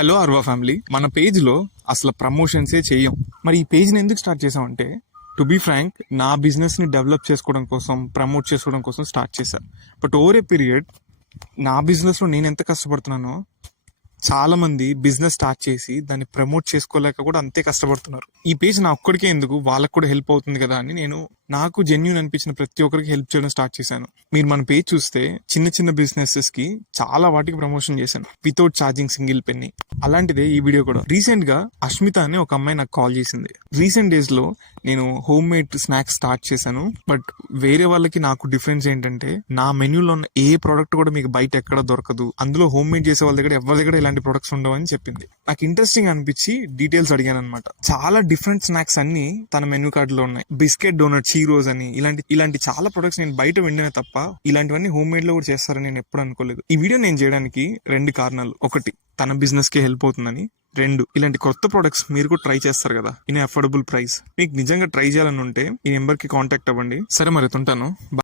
Hello అర్వా family, మన page లో అసలు ప్రమోషన్సే చెయ్యం. మరి ఈ పేజ్ ని ఎందుకు స్టార్ట్ చేసామంటే, టు బీ ఫ్రాంక్, నా బిజినెస్ ని డెవలప్ చేసుకోవడం కోసం, ప్రమోట్ చేసుకోవడం కోసం స్టార్ట్ చేశా. బట్ ఓవర్ ఏ పీరియడ్ నా బిజినెస్ లో నేను ఎంత కష్టపడుతున్నానో, చాలా మంది బిజినెస్ స్టార్ట్ చేసి దాన్ని ప్రమోట్ చేసుకోలేక కూడా అంతే కష్టపడుతున్నారు. ఈ పేజ్ నా ఒక్కడికే ఎందుకు, వాళ్ళకు కూడా హెల్ప్ అవుతుంది కదా అని నేను నాకు జెన్యూన్ అనిపించిన ప్రతి ఒక్కరికి హెల్ప్ చేయడం స్టార్ట్ చేశాను. మీరు మన పేజ్ చూస్తే చిన్న చిన్న బిజినెసెస్ కి చాలా వాటికి ప్రమోషన్ చేశాను వితౌట్ ఛార్జింగ్ సింగిల్ పెన్ని. అలాంటిదే ఈ వీడియో కూడా. రీసెంట్ గా అష్మిత అనే ఒక అమ్మాయి నాకు కాల్ చేసింది. రీసెంట్ డేస్ లో నేను హోమ్ మేడ్ స్నాక్స్ స్టార్ట్ చేశాను. బట్ వేరే వాళ్ళకి నాకు డిఫరెన్స్ ఏంటంటే, నా మెన్యూలో ఉన్న ఏ ప్రోడక్ట్ కూడా మీకు బయట ఎక్కడ దొరకదు, అందులో హోమ్ మేడ్ చేసే వాళ్ళ దగ్గర ఎవరి దగ్గర ఇలాంటి ప్రొడక్ట్స్ ఉండవని చెప్పింది. నాకు ఇంట్రెస్టింగ్ అనిపించి డీటెయిల్స్ అడిగాను అనమాట. చాలా డిఫరెంట్ స్నాక్స్ అన్ని తన మెనూ కార్డ్ లో ఉన్నాయి. బిస్కెట్ డోనట్, చీరోస్ అని ఇలాంటి చాలా ప్రొడక్ట్స్ నేను బయట విండిన తప్ప ఇలాంటివన్నీ హోమ్ మేడ్ లో కూడా చేస్తారని నేను ఎప్పుడు అనుకోలేదు. ఈ వీడియో నేను చేయడానికి 2 కారణాలు. ఒకటి, తన బిజినెస్ కి హెల్ప్ అవుతుందని. 2, ఇలాంటి కొత్త ప్రొడక్ట్స్ మీరు కూడా ట్రై చేస్తారు కదా ఇన్ అఫోర్డబుల్ ప్రైస్. మీకు నిజంగా ట్రై చేయాలని ఉంటే ఈ నెంబర్ కి కాంటాక్ట్ అవ్వండి. సరే, మరి ఉంటాను.